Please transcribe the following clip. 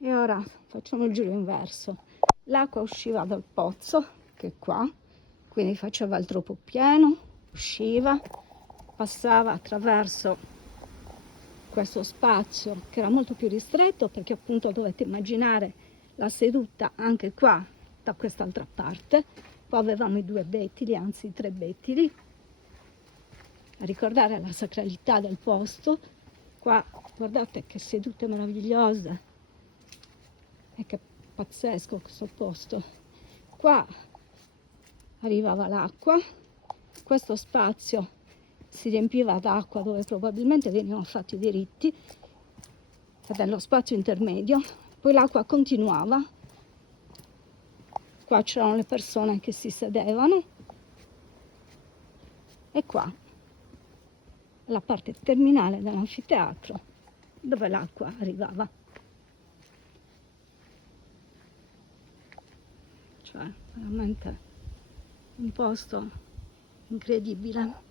E ora facciamo il giro inverso. L'acqua usciva dal pozzo, che è qua, quindi faceva il troppo pieno, usciva, passava attraverso questo spazio che era molto più ristretto, perché appunto dovete immaginare la seduta anche qua da quest'altra parte. Poi avevamo i 2 bettili, anzi i 3 bettili, a ricordare la sacralità del posto. Qua guardate che sedute meravigliose, e che pazzesco questo posto. Qua arrivava l'acqua, questo spazio si riempiva d'acqua dove probabilmente venivano fatti i diritti, ed è lo spazio intermedio. Poi l'acqua continuava, qua c'erano le persone che si sedevano, e qua la parte terminale dell'anfiteatro dove l'acqua arrivava. Cioè veramente un posto incredibile.